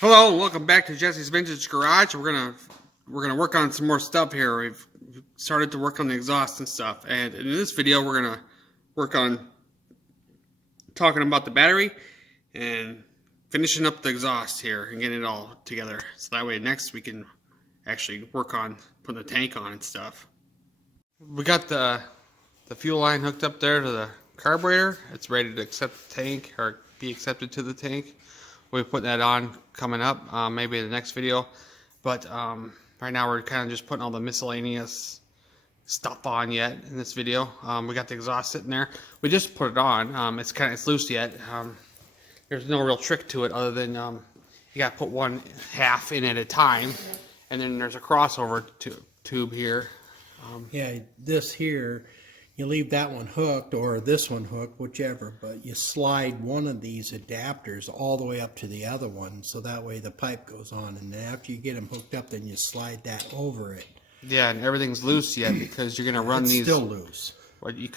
Hello, and welcome back to Jesse's Vintage Garage. We're gonna work on some more stuff here. We've started to work on the exhaust and stuff, and in this video we're gonna work on talking about the battery and finishing up the exhaust here and getting it all together. So that way next we can actually work on putting the tank on and stuff. We got the fuel line hooked up there to the carburetor. It's ready to accept the tank or be accepted to the tank. We'll be putting that on coming up, maybe in the next video. But right now we're kind of just putting all the miscellaneous stuff on yet in this video. We got the exhaust sitting there. We just put it on. It's loose yet. There's no real trick to it other than you got to put one half in at a time, and then there's a crossover tube here. Yeah, this here, you leave that one hooked or this one hooked, whichever, but you slide one of these adapters all the way up to the other one, so that way the pipe goes on, and then after you get them hooked up, then you slide that over it. Yeah, and everything's loose yet because you're gonna run these. Still loose. What you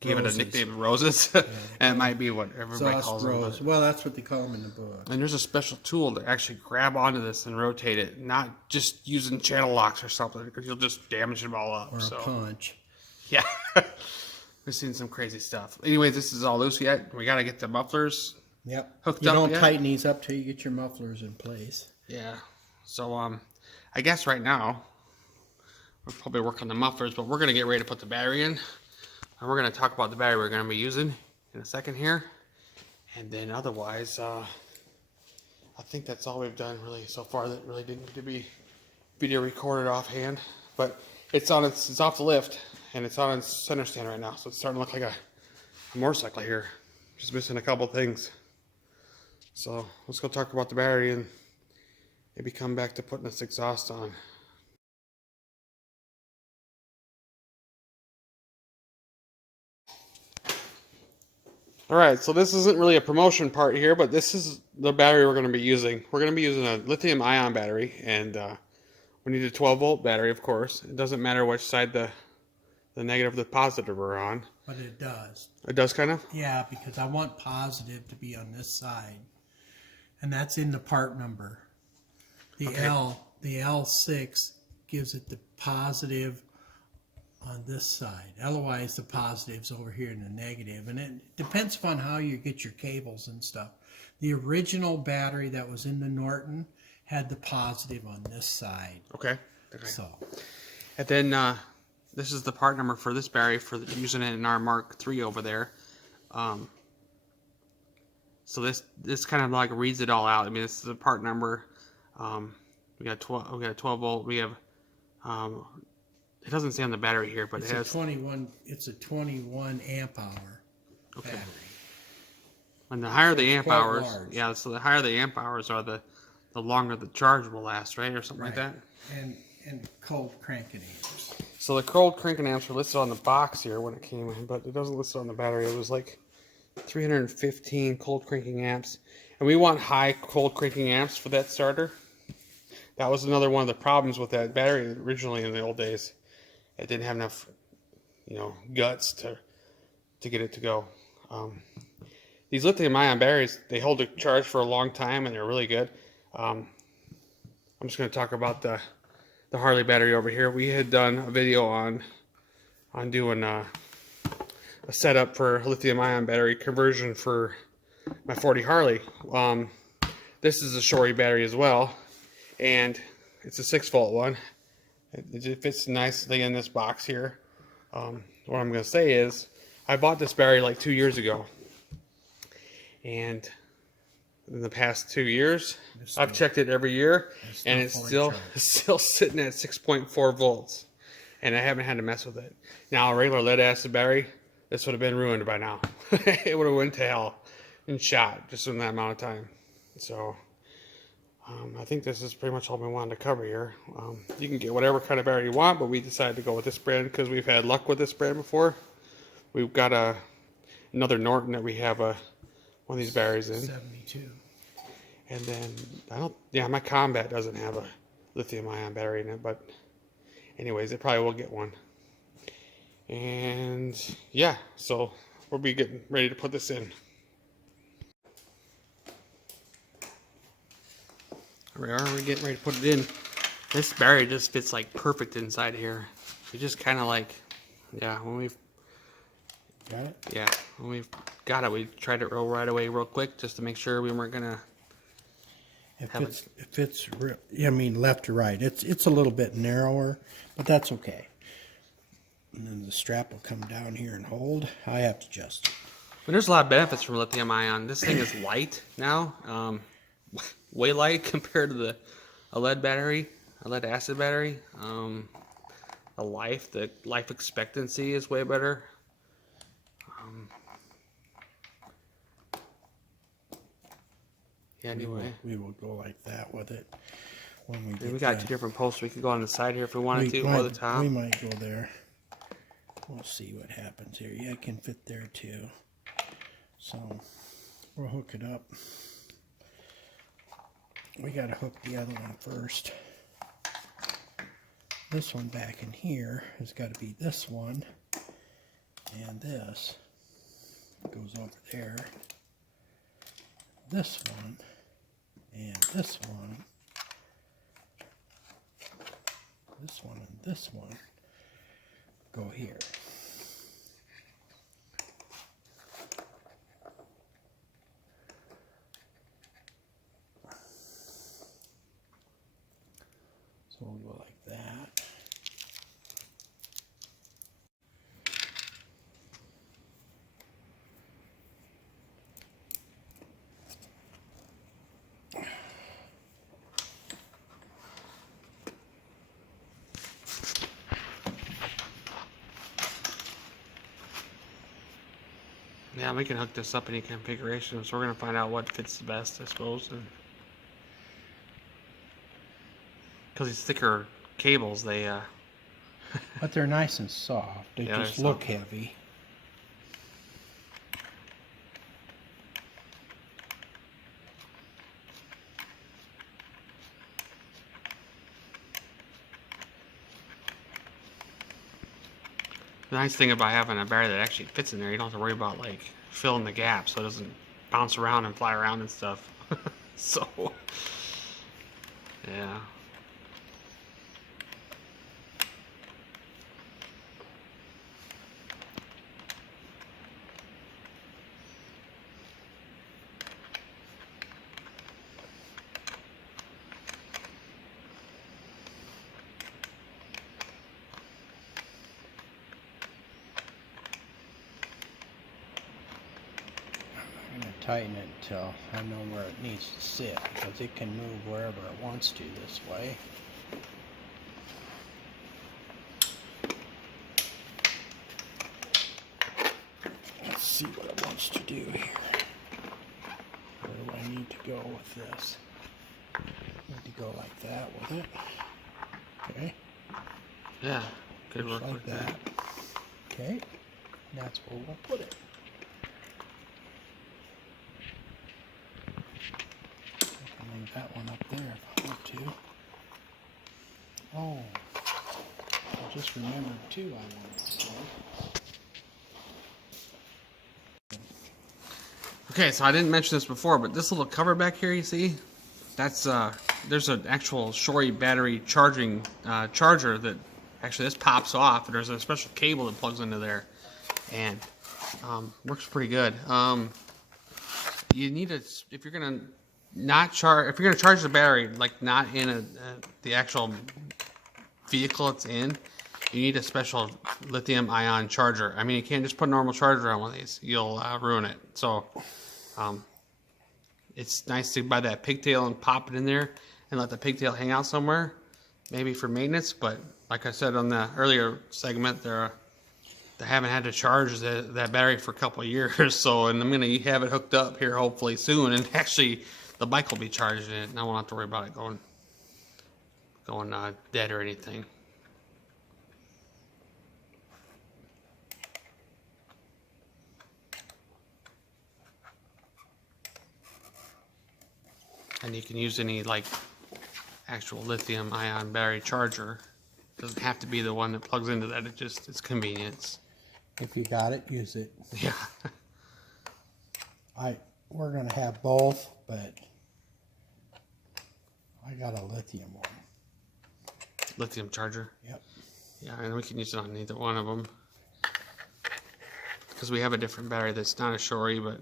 gave it a nickname, roses, yeah. And it might be what everybody calls rose. them. Well, that's what they call them in the book. And there's a special tool to actually grab onto this and rotate it, not just using channel locks or something, because you'll just damage them all up. Or a punch. Yeah, we've seen some crazy stuff. Anyways, this is all loose yet. We got to get the mufflers hooked up. You don't tighten these up till you get your mufflers in place. Yeah. So, I guess right now, we'll probably work on the mufflers, but we're going to get ready to put the battery in. And we're going to talk about the battery we're going to be using in a second here. And then otherwise, I think that's all we've done really so far that really didn't need to be video recorded offhand. But it's off the lift. And it's on its center stand right now, so it's starting to look like a motorcycle here. Just missing a couple things. So let's go talk about the battery and maybe come back to putting this exhaust on. Alright, so this isn't really a promotion part here, but this is the battery we're going to be using. We're going to be using a lithium ion battery, and we need a 12-volt battery, of course. It doesn't matter which side the negative or the positive are on. But it does. It does, kind of? Yeah, because I want positive to be on this side. And that's in the part number. The L6 gives it the positive on this side. Otherwise, the positive's over here in the negative. And it depends upon how you get your cables and stuff. The original battery that was in the Norton had the positive on this side. Okay. So. And then this is the part number for this battery for using it in our Mark III over there. So this kind of like reads it all out. I mean, this is the part number. We got a 12 volt. We have it doesn't say on the battery here, but it has 21. It's a 21 amp hour battery. And the higher the amp hours, large. yeah. So the higher the amp hours are, the longer the charge will last, right, or something like that. And cold cranking amps. So the cold cranking amps were listed on the box here when it came in, but it doesn't list it on the battery. It was like 315 cold cranking amps. And we want high cold cranking amps for that starter. That was another one of the problems with that battery originally in the old days. It didn't have enough, guts to get it to go. These lithium ion batteries, they hold a charge for a long time and they're really good. I'm just going to talk about the Harley battery over here. We had done a video on doing a setup for lithium ion battery conversion for my 40 Harley. This is a Shory battery as well, and it's a 6-volt one. It fits nicely in this box here. What I'm going to say is I bought this battery like 2 years ago, and in the past 2 years, I've checked it every year, and it's still sitting at 6.4 volts, and I haven't had to mess with it. Now, a regular lead acid battery, this would have been ruined by now. It would have went to hell and shot just in that amount of time. So, I think this is pretty much all we wanted to cover here. You can get whatever kind of battery you want, but we decided to go with this brand because we've had luck with this brand before. We've got another Norton that we have one of these batteries in. 72. And then, my Combat doesn't have a lithium ion battery in it, but anyways, it probably will get one. And yeah, so we'll be getting ready to put this in. Here we are. We're getting ready to put it in. This battery just fits like perfect inside here. We just kind of like, yeah, when we've Got it? yeah, when we've got it, we tried it right away, real quick, just to make sure we weren't gonna. If it's I mean left to right, it's a little bit narrower, but that's okay. And then the strap will come down here and hold. I have to adjust it. But there's a lot of benefits from lithium ion. This thing is light now, way light compared to a lead battery, a lead acid battery. The life expectancy is way better. Yeah, anyway. We will go like that with it when we get We got done. 2 different posts. We could go on the side here if we wanted to, or the top. We might go there. We'll see what happens here. Yeah, it can fit there too. So we'll hook it up. We got to hook the other one first. This one back in here has got to be this one, and this goes over there. This one and this one. This one and this one go here. So we'll go like that. Yeah, we can hook this up any configuration, so we're gonna find out what fits the best, I suppose. Because these thicker cables, they But they're nice and soft. They Yeah, just they're look soft. heavy. The nice thing about having a battery that actually fits in there, you don't have to worry about like filling the gap, so it doesn't bounce around and fly around and stuff. So, yeah. I'm going to tighten it until I know where it needs to sit, because it can move wherever it wants to this way. Let's see what it wants to do here. Where do I need to go with this? Need to go like that with it. Okay. Yeah, good Just work like with that. that. Okay. That's where we'll put it. I can leave that one up there if I want to. Oh, I just remembered too I wanted to go. Okay, so I didn't mention this before, but this little cover back here, you see, that's there's an actual Shory battery charging charger that actually this pops off, and there's a special cable that plugs into there, and works pretty good. You need to, if you're gonna charge the battery like not in the actual vehicle it's in, you need a special lithium ion charger. I mean, you can't just put a normal charger on one of these. You'll ruin it. So it's nice to buy that pigtail and pop it in there and let the pigtail hang out somewhere, maybe for maintenance. But like I said on the earlier segment, they haven't had to charge that battery for a couple of years. So, and I'm going to have it hooked up here hopefully soon. And actually, the bike will be charged in it, and I won't have to worry about it going dead or anything. And you can use any like actual lithium ion battery charger. It doesn't have to be the one that plugs into that. It's convenience. If you got it, use it. Yeah. We're gonna have both, but I got a lithium one. Lithium charger. Yep. Yeah, and we can use it on either one of them. Because we have a different battery that's not a Shory, but...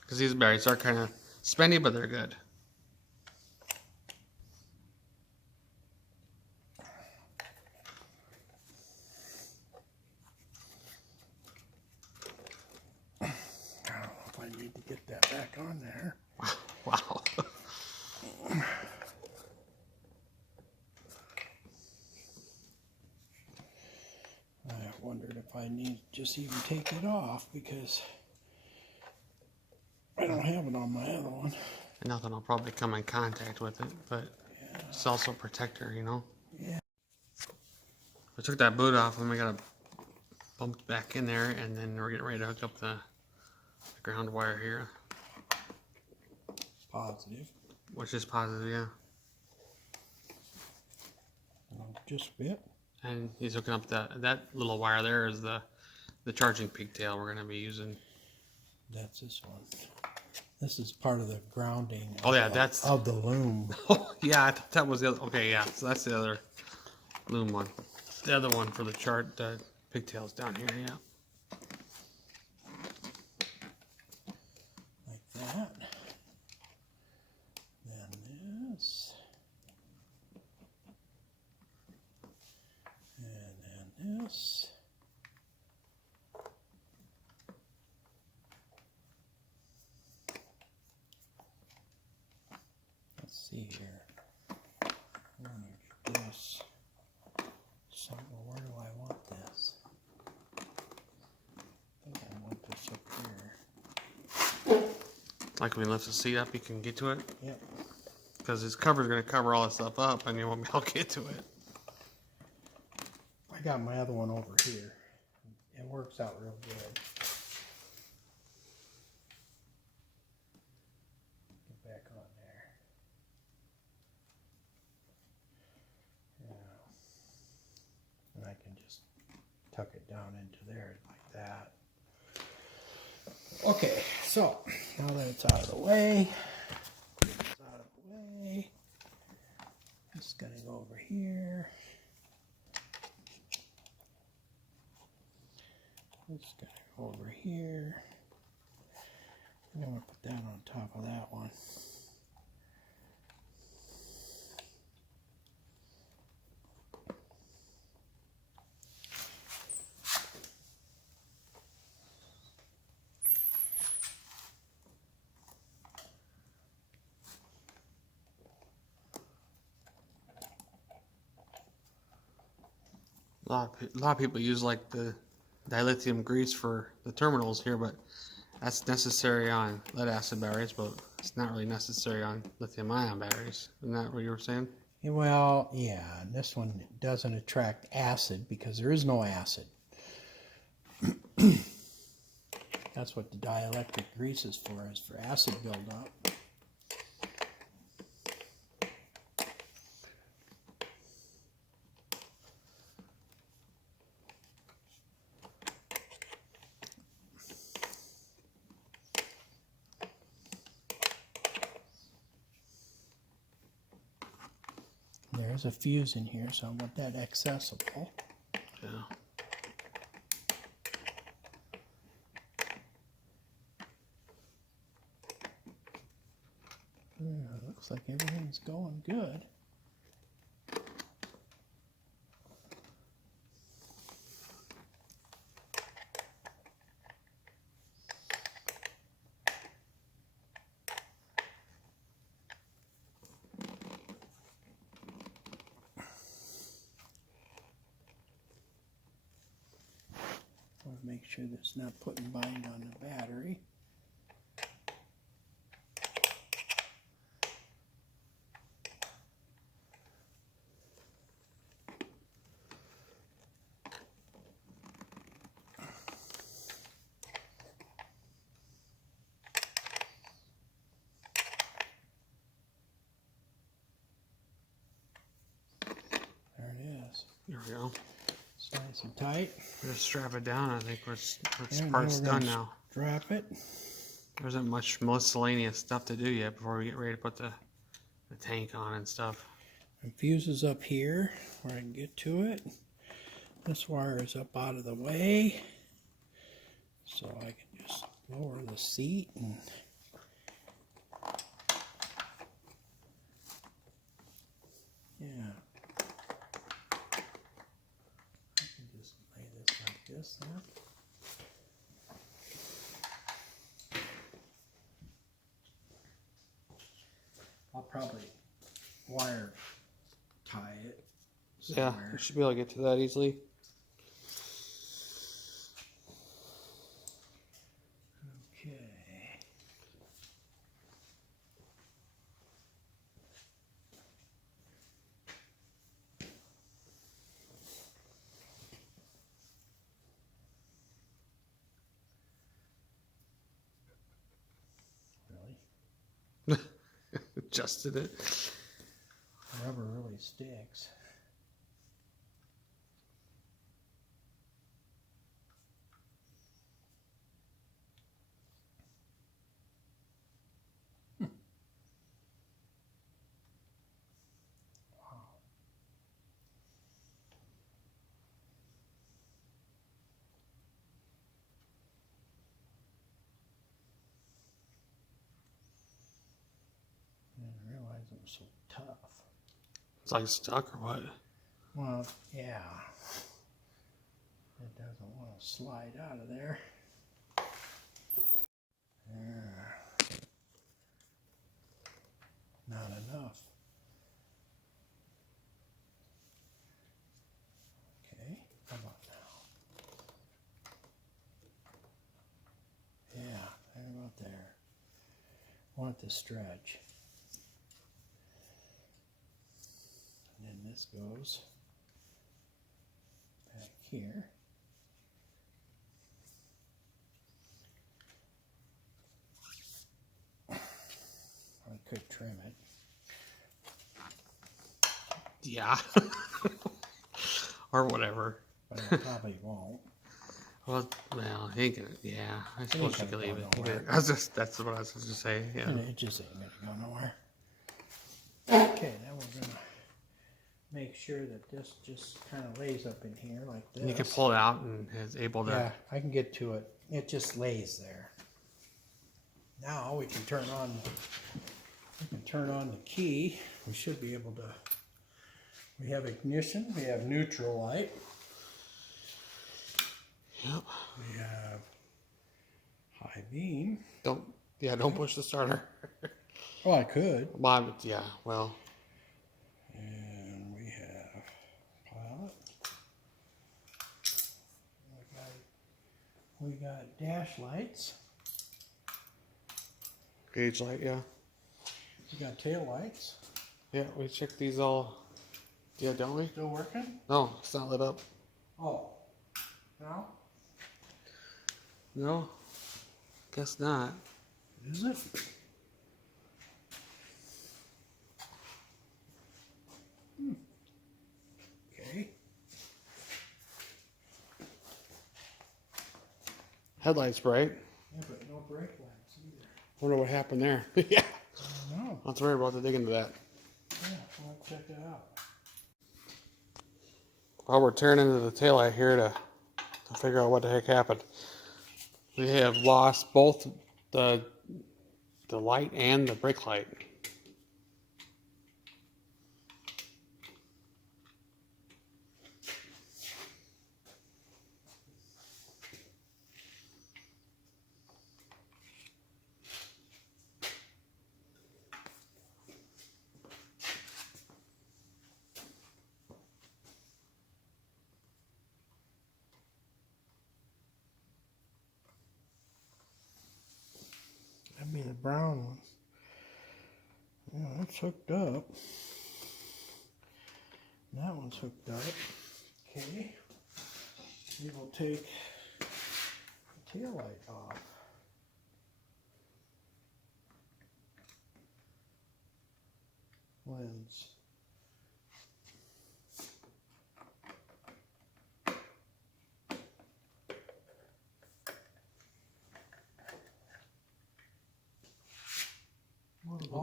Because these batteries are kind of spendy, but they're good. I don't know if I need to get that back on there. Wow. I wondered if I need to just even take it off because I don't have it on my other one. Nothing will probably come in contact with it, but Yeah. it's also a protector, you know? Yeah. We took that boot off and we got it bumped back in there, and then we're getting ready to hook up the ground wire here. Positive. Which is positive, yeah. Just fit. And he's hooking up that little wire there is the charging pigtail we're going to be using. That's this one. This is part of the grounding. Oh yeah, that's of the loom. Oh yeah, I thought that was the other. Okay, yeah, so that's the other loom one. The other one for the pigtails down here, yeah. Like that. Then this. And then this. Let's see here. I want to get this. So where do I want this? I think I want this up here. Like when we lift the seat up, you can get to it. Yep. Because his cover's going to cover all this stuff up, and you won't be able to get to it. I got my other one over here. It works out real good. Get back on there. Yeah. And I can just tuck it down into there like that. Okay, so now that it's out of the way, it's gonna go over here. It's gonna go over here. And I'm gonna put that on top of that one. A lot of people use like the dilithium grease for the terminals here, but that's necessary on lead acid batteries, but it's not really necessary on lithium ion batteries. Isn't that what you were saying? Well, yeah, and this one doesn't attract acid because there is no acid. That's what the dielectric grease is for acid buildup. There's a fuse in here, so I want that accessible. Yeah. Looks like everything's going good. I want to make sure that it's not putting bind on the battery. There it is. There we go. It's nice and tight. Just strap it down. I think And part's then we're done gonna now. strap it. There isn't much miscellaneous stuff to do yet before we get ready to put the tank on and stuff. And fuse is up here where I can get to it. This wire is up out of the way, so I can just lower the seat and yeah. I can just lay this like this then. I'll probably wire tie it somewhere. Yeah, you should be able to get to that easily. Okay. Really? Adjusted it. Rubber really sticks. I didn't realize it was so tough. It's like stuck or what? Well, yeah. It doesn't want to slide out of there. Yeah. Not enough. Okay, how about now? Yeah, right about there. Want it to stretch. And then this goes back here. I could trim it. Yeah. Or whatever. But I probably won't. Well, he ain't gonna. Yeah, I suppose you gonna could leave go it. nowhere. That's what I was going to say. Yeah. And it just ain't gonna go nowhere. Okay, now we're gonna make sure that this just kind of lays up in here like this. And you can pull it out and is able to. Yeah, I can get to it. It just lays there. Now we can turn on. We can turn on the key. We should be able to. We have ignition. We have neutral light. Yep. We have high beam. Don't push the starter. Oh, I could. Yeah, well. And we have pilot. We got dash lights. Gauge light, yeah. We got tail lights. Yeah, we checked these all. Yeah, don't we? Still working? No, it's not lit up. Oh. No? No, guess not. Is it? Okay. Headlights bright. Yeah, but no brake lights either. Wonder what happened there. Yeah. I don't know. Let's worry about to dig into that. Yeah, we'll have to check it out. While we're turning into the taillight here to figure out what the heck happened. We have lost both the light and the brake light. That'd be the brown one. Yeah, that's hooked up. That one's hooked up. Okay. We will take the tail light off. Lens.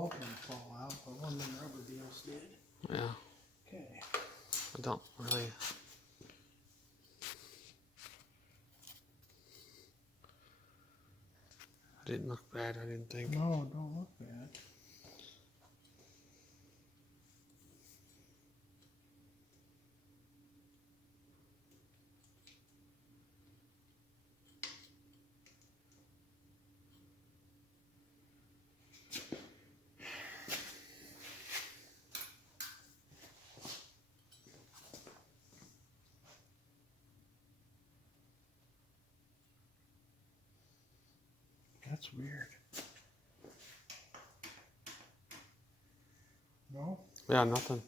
both of them fall out, but one of the rubber deals did. Yeah. Okay. I don't really. It didn't look bad, I didn't think. No, it don't look bad. That's weird. No? Yeah, nothing.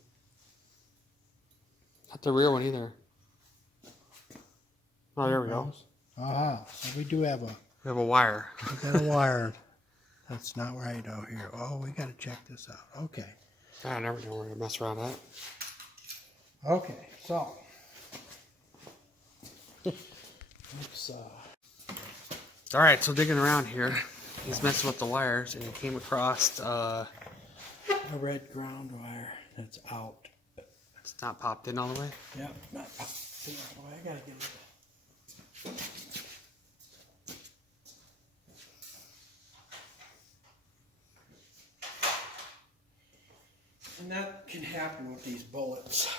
Not the rear one either. Oh, there we go. Aha, so we do have a, We have a wire. we got a wire. That's not right out here. Oh, we got to check this out. Okay. I never know where to mess around at. Okay, so. Let's, All right, so digging around here, he's messing with the wires, and he came across. a red ground wire that's out. It's not popped in all the way. Yep, not out. I gotta get it. And that can happen with these bullets.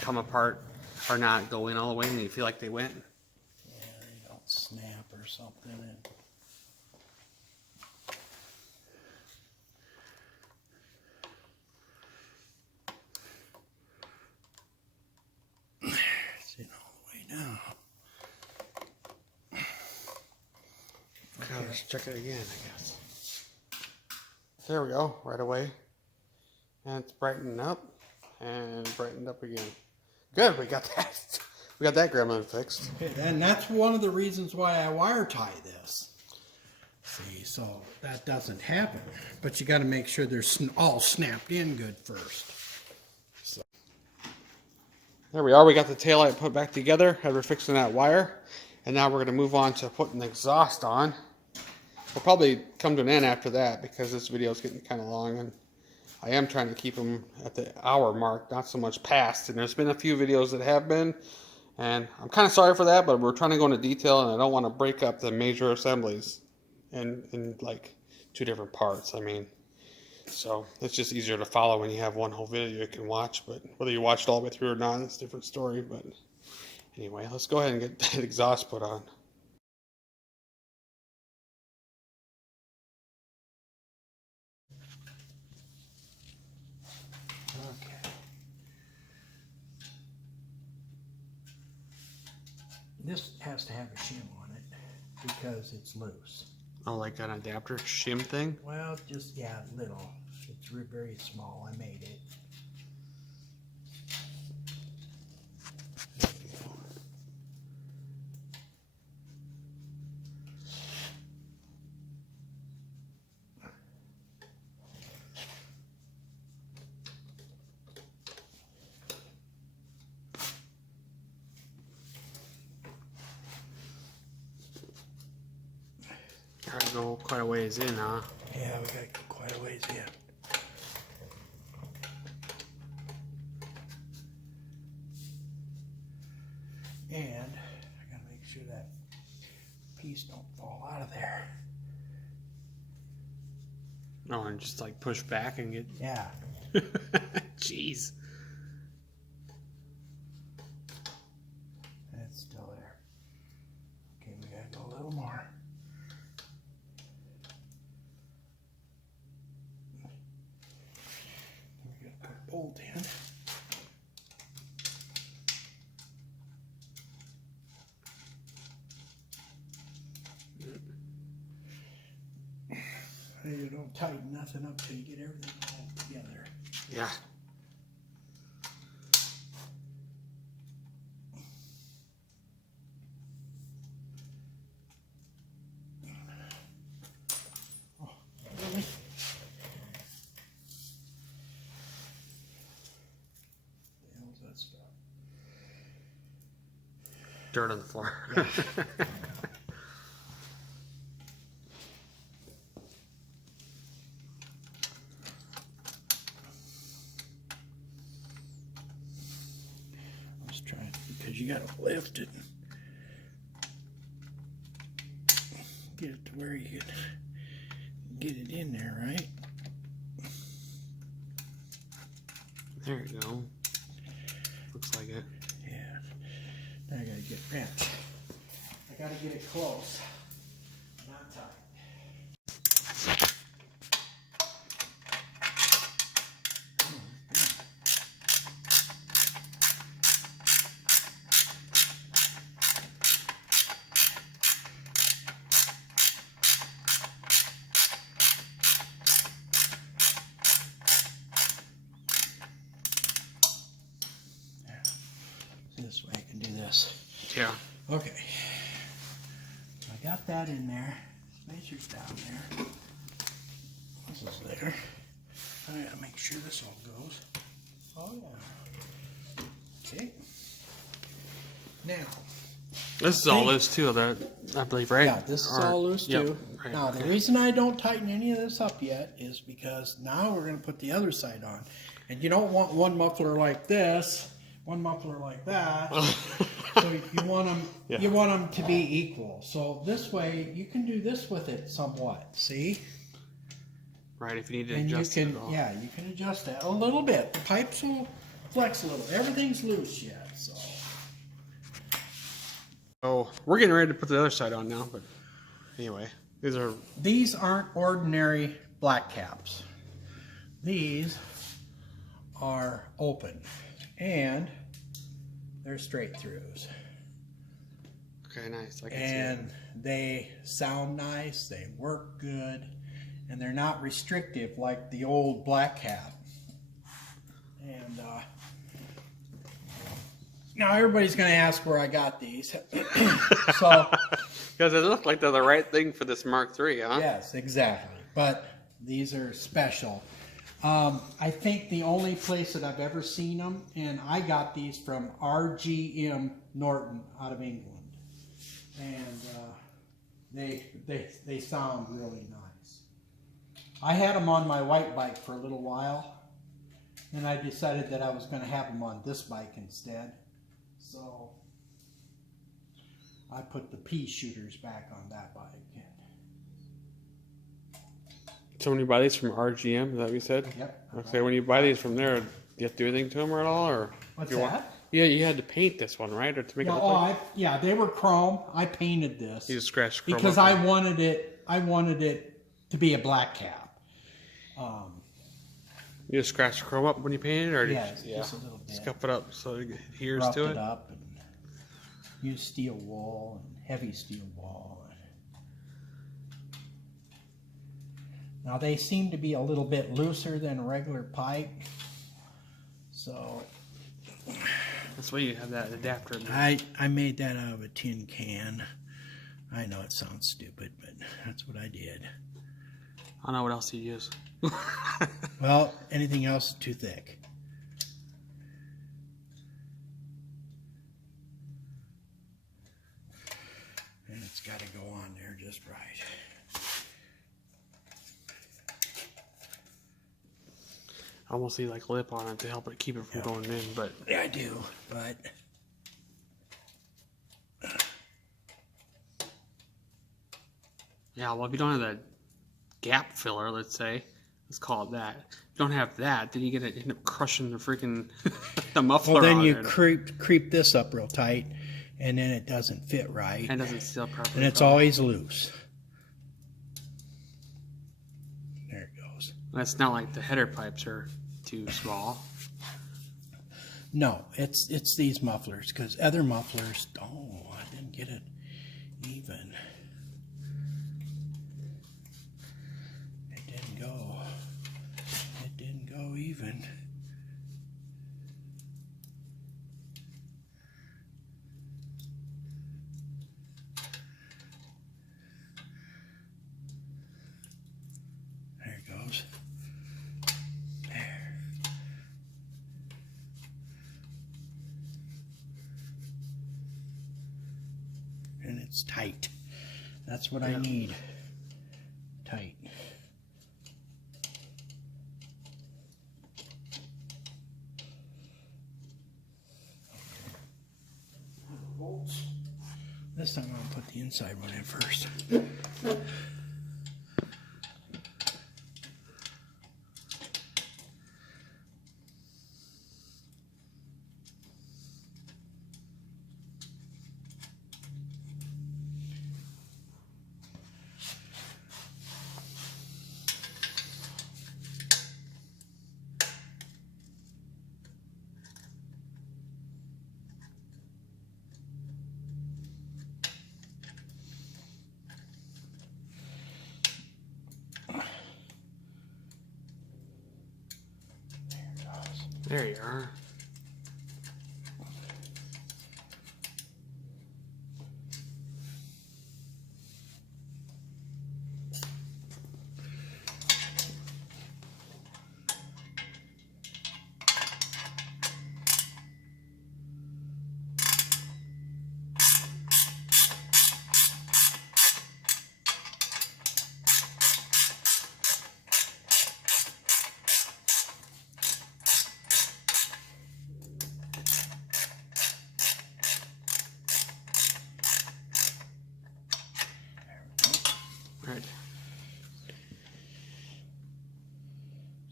Come apart or not go in all the way, and you feel like they went. Yeah, they don't snap or something. And it's in all the way now. Okay, let's check it again, I guess. There we go, right away. And it's brightened up, and brightened up again. Good, we got that. We got that gremlin fixed. Okay, and that's one of the reasons why I wire tie this. See, so that doesn't happen. But you got to make sure they're all snapped in good first. So. There we are, we got the taillight put back together as we're fixing that wire. And now we're going to move on to putting the exhaust on. We'll probably come to an end after that because this video is getting kind of long, and I am trying to keep them at the hour mark, not so much past. And there's been a few videos that have been, and I'm kind of sorry for that, but we're trying to go into detail, and I don't want to break up the major assemblies in like 2 different parts. I mean, so it's just easier to follow when you have one whole video you can watch, but whether you watch it all the way through or not, it's a different story. But anyway, let's go ahead and get that exhaust put on. Okay. This has to have a shim on it because it's loose. Oh, like an adapter shim thing? Well, just, yeah, little. It's very small. I made it. Gotta go quite a ways in, huh? Yeah, we got to go quite a ways in. And I got to make sure that piece don't fall out of there. Oh, and just like push back and get... Yeah. Jeez. It's still there. Okay, we got to go a little more. We got to put a bolt in. You don't tighten nothing up till you get everything all together. Yeah. Oh, really? The hell's that stuff? Dirt on the floor. Yeah. Try because you gotta lift it. Get it to where you can get it in there, right? There you go. Looks like it. Yeah. Now I gotta get wrench. I gotta get it close. Not tight. This way I can do this. Yeah. Okay. So I got that in there. Spacer's down there. This is there. I gotta make sure this all goes. Oh yeah. Okay. Now. This is all loose too, that I believe, right? Yeah, this is all loose too. Right, Now the reason I don't tighten any of this up yet is because now we're gonna put the other side on. And you don't want one muffler like this, one muffler like that. So you want them, you want them to be equal. So this way you can do this with it somewhat. See? Right, if you need to And adjust you it can, at all. yeah, you can adjust that a little bit. The pipes will flex a little. Everything's loose yet, so. Oh, we're getting ready to put the other side on now, but anyway, These aren't ordinary black caps. These are open and they're straight throughs. Okay, nice. I can And they sound nice, they work good, and they're not restrictive like the old black cap. And now everybody's going to ask where I got these. So, because it looked like they're the right thing for this Mark III, huh? yes, exactly. But these are special. I think the only place that I've ever seen them, and I got these from RGM Norton out of England. And they sound really nice. I had them on my white bike for a little while, and I decided that I was going to have them on this bike instead. So I put the pea shooters back on that bike. So when you buy these from RGM, is that what you said? Yep. Okay, when you buy these from there, do you have to do anything to them at all, or? What's you that? Yeah, you had to paint this one, right, or to make it Yeah, look like? yeah, they were chrome. I painted this You just scratched chrome because up I there. wanted it to be a black cap. You just scratched the chrome up when you painted, or Yes, did you, just a little bit. scuff it up so it adheres Roughed to it it? up and used steel wool and heavy steel wool. Now they seem to be a little bit looser than a regular pipe, so That's why you have that adapter in there. I made that out of a tin can. I know it sounds stupid, but that's what I did. I don't know what else you use. Well, anything else is too thick. And it's got to go on there just right. I almost see like lip on it to help it keep it from going in, but Yeah, I do, but yeah, well, if you don't have that gap filler, let's say, let's call it that. If you don't have that, then you get to end up crushing the freaking the muffler. well, then on you it. creep this up real tight, and then it doesn't fit right, And it doesn't seal properly. and it's always loose. There it goes. It's not like the header pipes are too small. No, it's these mufflers, because other mufflers, oh, I didn't get it even. It didn't go. It didn't go even. There it goes. There. And it's tight. That's what I need. Tight. put the inside one in first. There you are. Right.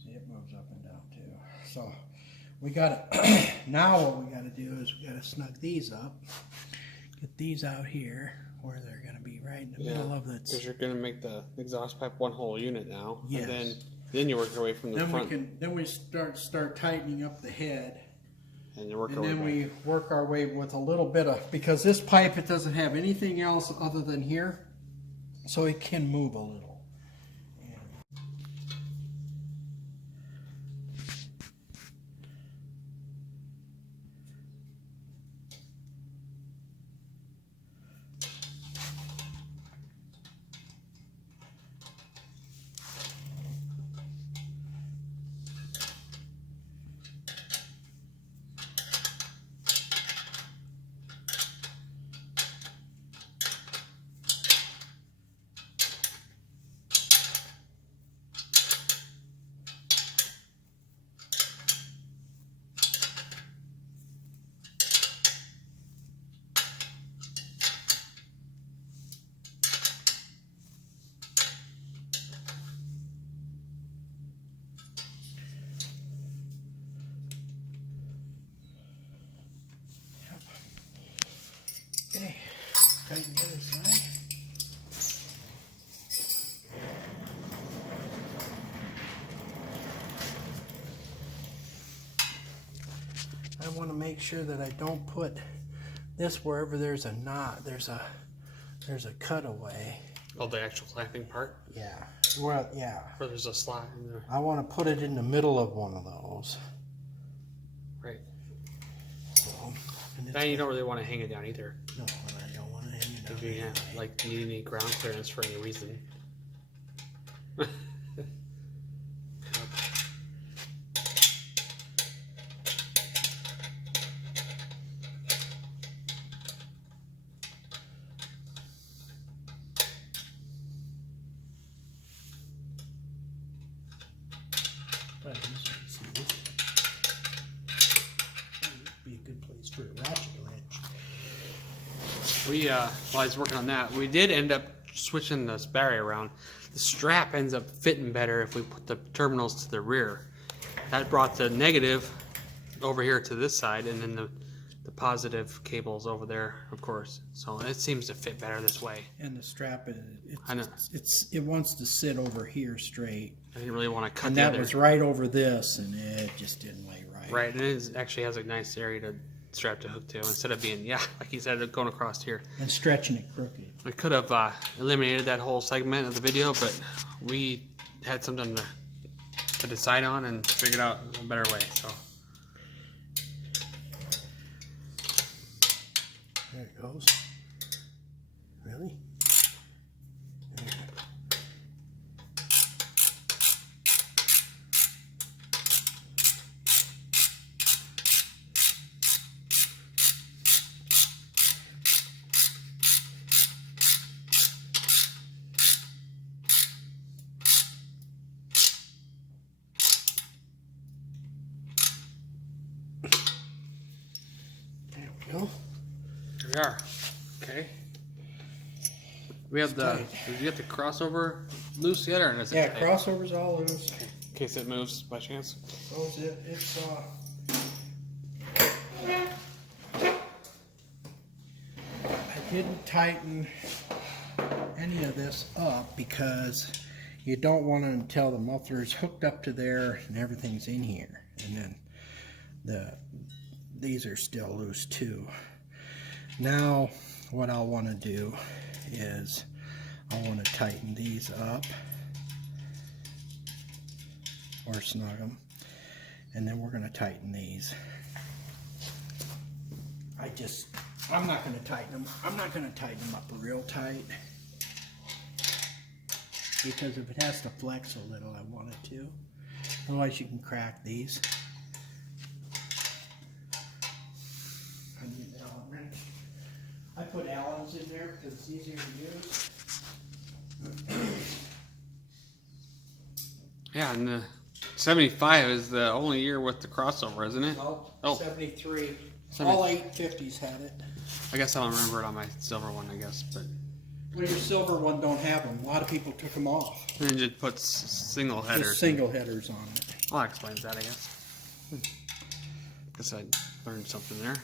See, it moves up and down too. So we got to, now what we got to do is we got to snug these up, get these out here where they're going to be right in the middle of the. Because you're going to make the exhaust pipe one whole unit now. Yes. And then you work your way from the front. Then we start tightening up the head. And you work And our way then back. we work our way with a little bit of, because this pipe, it doesn't have anything else other than here, so it can move a little. Okay, tighten the other side. I want to make sure that I don't put this wherever there's a knot. There's a cutaway. Oh, the actual clamping part? Yeah. Well, yeah. Where there's a slot in there. I want to put it in the middle of one of those. Right. So, and Now you don't really want to hang it down either. no, I don't want to hang it down. If you like need any ground clearance for any reason. Right, see this? That'd be a good place for a ratchet wrench. While I was working on that, we did end up switching this battery around. The strap ends up fitting better if we put the terminals to the rear. That brought the negative over here to this side, and then the positive cables over there, of course. So it seems to fit better this way. And the strap, I know. it wants to sit over here straight. I didn't really want to cut And the that other. was right over this, and it just didn't lay right. Right, and it actually has a nice area to strap to hook to instead of being, like you said, going across here. And stretching it crooked. We could have eliminated that whole segment of the video, but we had something to decide on and figured out a better way. So There it goes. Really? There we go. here we are. Okay. We have the. Did you get the crossover loose yet, or is it? Yeah, tight? crossover's all loose. In case it moves by chance. So it's I didn't tighten any of this up because you don't want to until the muffler's hooked up to there and everything's in here, and then these are still loose too. Now what I'll want to do is I want to tighten these up or snug them, and then we're going to tighten these. I'm not going to tighten them. I'm not going to tighten them up real tight because if it has to flex a little, I want it to. Otherwise, you can crack these. I need an Allen wrench. I put Allens in there because it's easier to use. Yeah, and the 75 is the only year with the crossover, isn't it? No, Oh. 73. All 850s had it. I guess I don't remember it on my silver one, I guess, but. Well, your silver one don't have them. A lot of people took them off. And it just puts single headers. Just single headers on it. Well, that explains that, I guess. Guess I learned something there.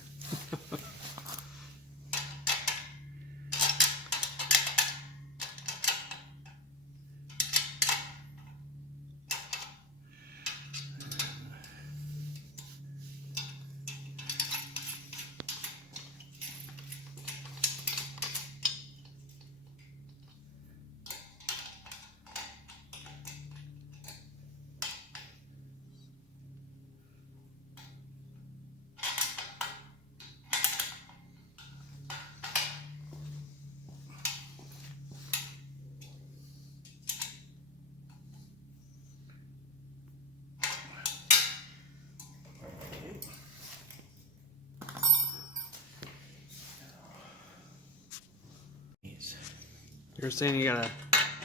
You're saying you gotta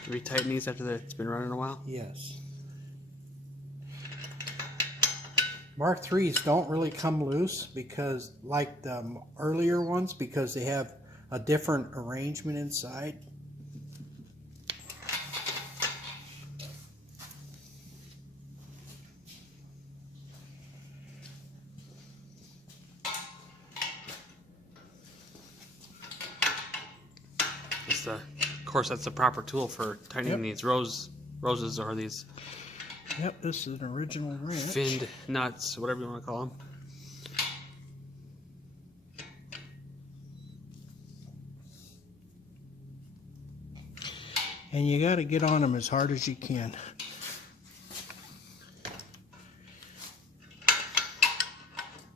retighten these after it's been running a while? Yes. Mark IIIs don't really come loose because, like the earlier ones, because they have a different arrangement inside. Of course, that's the proper tool for tightening these roses or these. Yep, this is an original wrench. Finned nuts, whatever you want to call them. And you got to get on them as hard as you can.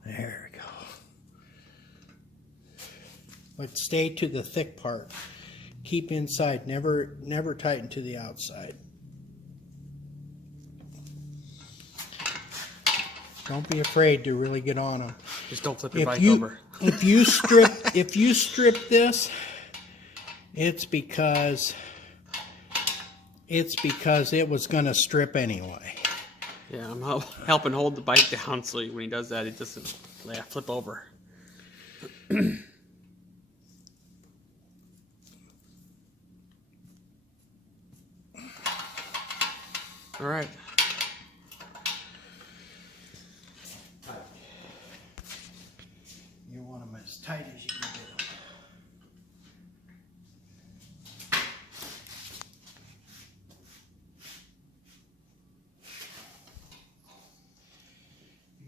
There we go. But stay to the thick part. Keep inside. Never tighten to the outside. Don't be afraid to really get on them. Just don't flip your bike over. If you strip this, it's because it was going to strip anyway. Yeah, I'm helping hold the bike down so when he does that, it doesn't flip over. All right. You want them as tight as you can get them.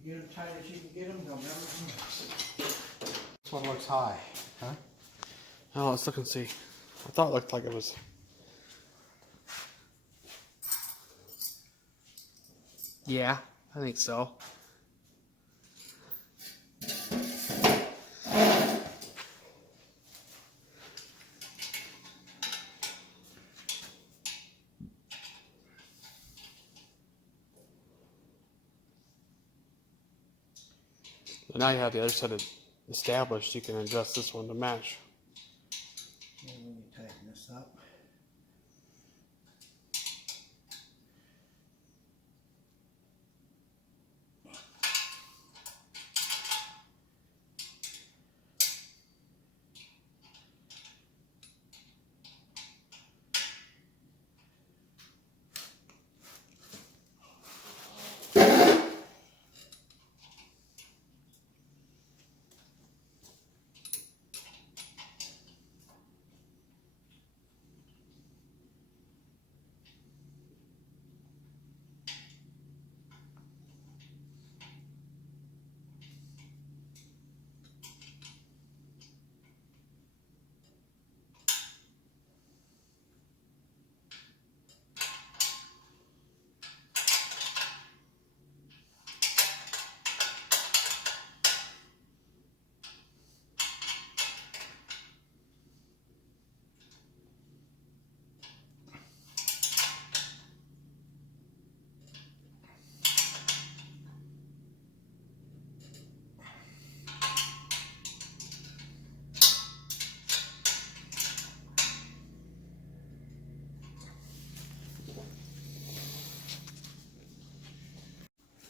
You get them tight as you can get them, they'll never move. This one looks high, huh? Oh, let's look and see. I thought it looked like it was. Yeah, I think so. But now you have the other side established, you can adjust this one to match. And let me tighten this up.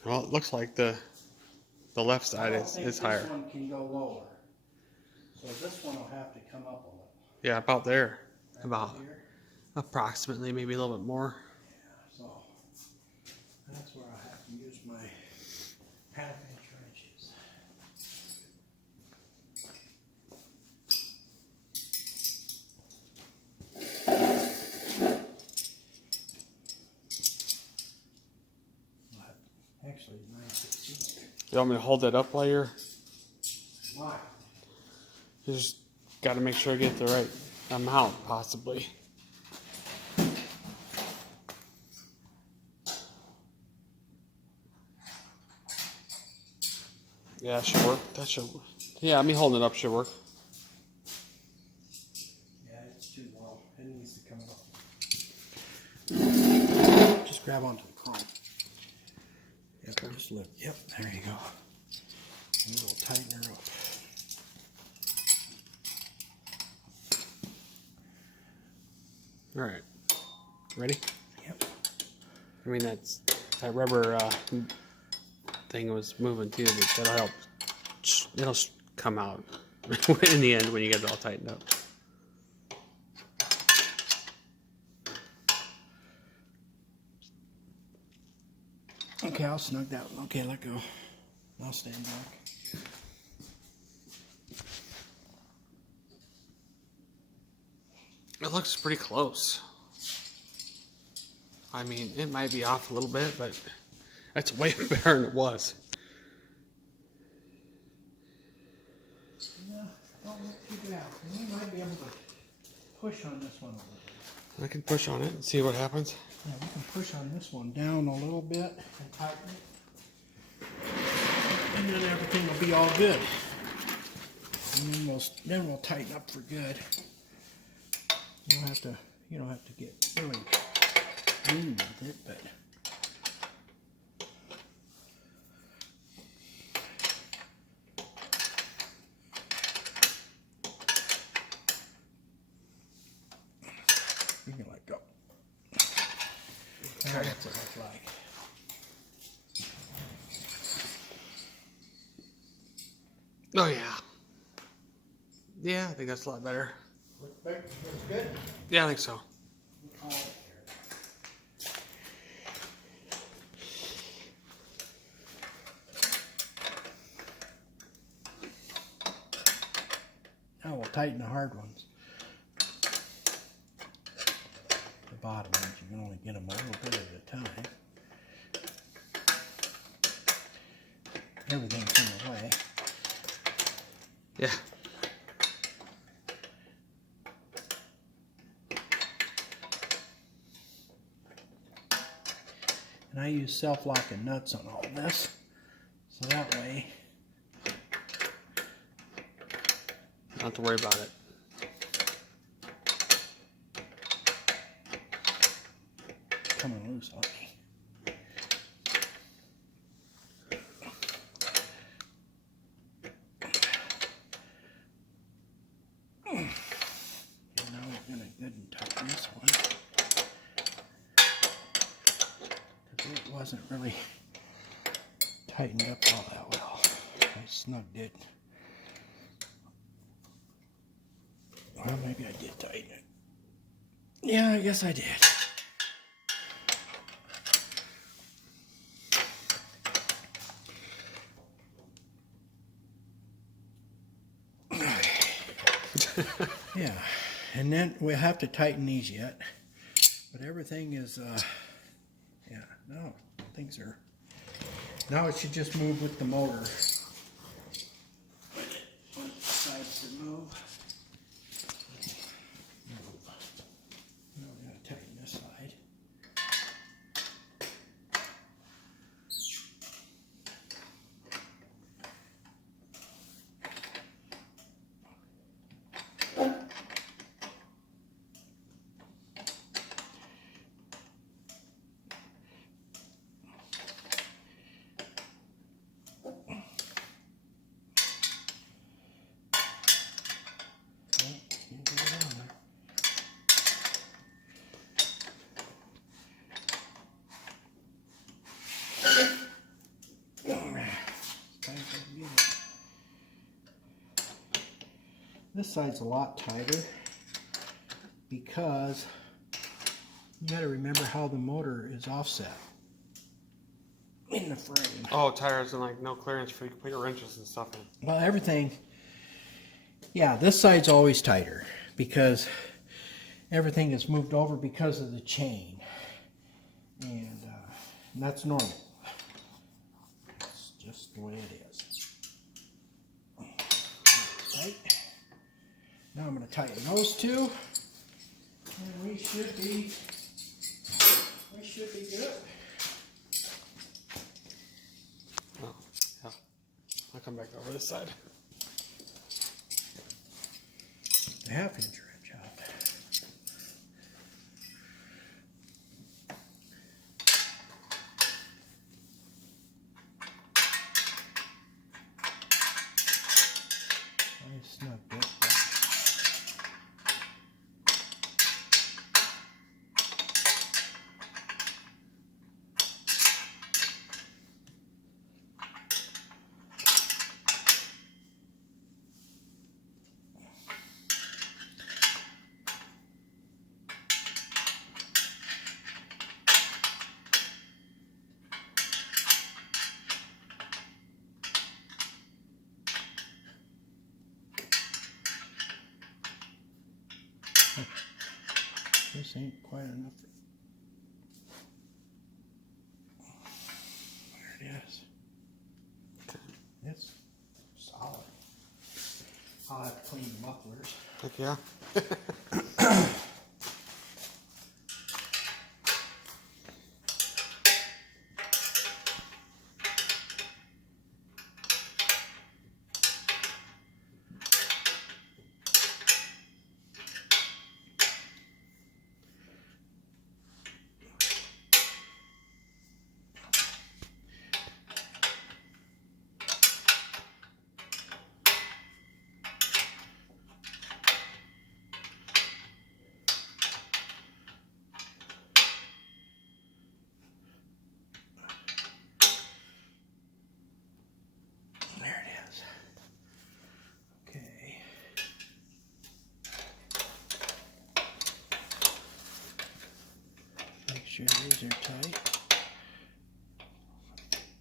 Well, it looks like the left side I don't think is higher. This one can go lower. So this one will have to come up a little. Yeah, about there. Right About here. approximately, maybe a little bit more. Yeah, so that's where I have to use my half-inch wrenches. Actually, 9/16. You want me to hold that up while you're... Why? You just got to make sure I get the right amount, possibly. Yeah, that should work. That should work. Yeah, me holding it up should work. Yeah, it's too low. It needs to come up. Just grab onto the chrome. Yep, Okay. just lift. Yep, there you go. And we'll tighten her up. All right. Ready? Yep. I mean, that rubber thing was moving too, but that'll help. It'll come out in the end when you get it all tightened up. Okay, I'll snug that one. Okay, let go. I'll stand back. It looks pretty close. I mean, it might be off a little bit, but that's way better than it was. Yeah, don't look too bad. And we might be able to push on this one a little bit. I can push on it and see what happens. Yeah, we can push on this one down a little bit and tighten it. And then everything will be all good. And then we'll tighten up for good. You don't have to get really mean with it, but you can let go. Now what's it look like? Oh yeah. Yeah, I think that's a lot better. Looks good? Yeah, I think so. Now we'll tighten the hard ones. The bottom ones, you can only get them a little bit at a time. Everything's in the way. Yeah. And I use self-locking nuts on all this, so that way Don't have to worry about it. coming loose on me. Okay, now we're gonna good and tighten this one. Because it wasn't really tightened up all that well. I snugged it. Well, maybe I did tighten it. Yeah, I guess I did. Yeah, and then we'll have to tighten these yet. But everything is, yeah, no, things are, now it should just move with the motor. When it decides to move. Now we're going to tighten this side. This side's a lot tighter because you got to remember how the motor is offset in the frame. Oh, tires and like no clearance for you to put your wrenches and stuff in. Well, everything, yeah, this side's always tighter because everything is moved over because of the chain, and that's normal. It's just the way it is. Right. Now I'm going to tighten those two, and we should be good. Oh, yeah. I'll come back over this side. The half-inch wrench out. Nice snug bit. This ain't quite enough. There it is. It's solid. I'll have to clean the mufflers. Heck yeah. There it is. Okay. Make sure these are tight.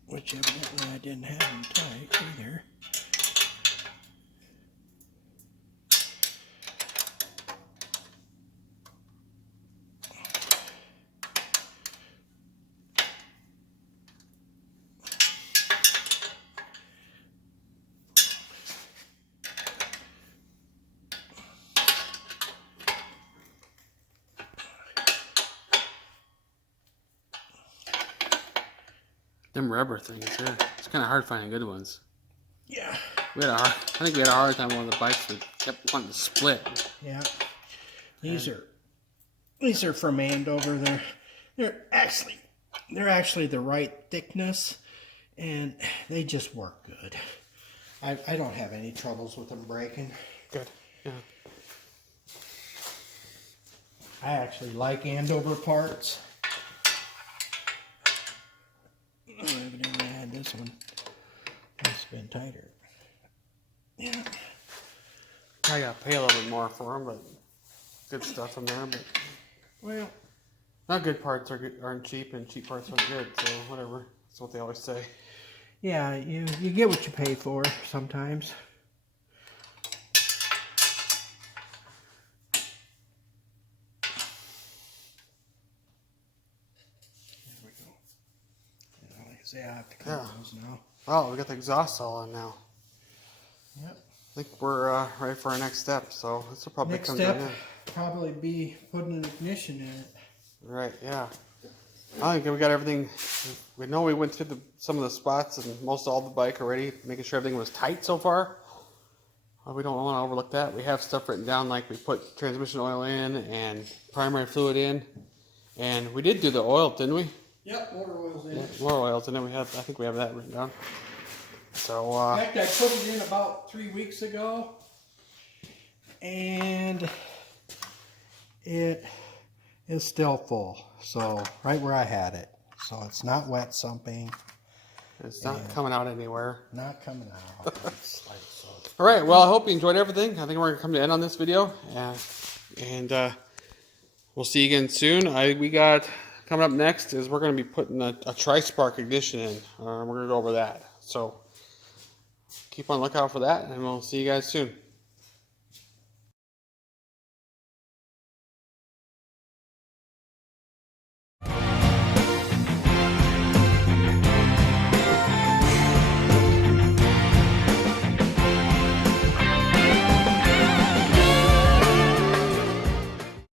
Which evidently I didn't have them tight either. Them rubber things, yeah. It's kind of hard finding good ones. Yeah. I think we had a hard time on one of the bikes that kept wanting to split. Yeah. These are from Andover. They're actually the right thickness, and they just work good. I don't have any troubles with them breaking. Good. Yeah. I actually like Andover parts. Oh, evidently I had this one. It's been tighter. Yeah. I gotta pay a little bit more for them, but good stuff in there. But Well, not good parts aren't cheap, and cheap parts aren't good. So whatever. That's what they always say. yeah, you get what you pay for sometimes. There we go. And like I say, I have to cut those now. Oh, we got the exhaust all on now. Yep. I think we're ready for our next step. So this will probably Next come step, down in. probably be putting an ignition in it. Right, yeah. I think we got everything. We know we went through some of the spots and most all the bike already, making sure everything was tight so far. We don't want to overlook that. We have stuff written down like we put transmission oil in and primary fluid in. And we did do the oil, didn't we? Yep, motor oil's in it. More oils, and then I think we have that written down. So, In fact, I put it in about 3 weeks ago, and it is still full. So right where I had it. So it's not wet sumping. it's not coming out anywhere. Not coming out. It's like, so it's All right, well, I hope you enjoyed everything. I think we're going to come to the end on this video. And we'll see you again soon. We got, coming up next is we're going to be putting a tri-spark ignition in. We're going to go over that. So keep on lookout for that, and we'll see you guys soon.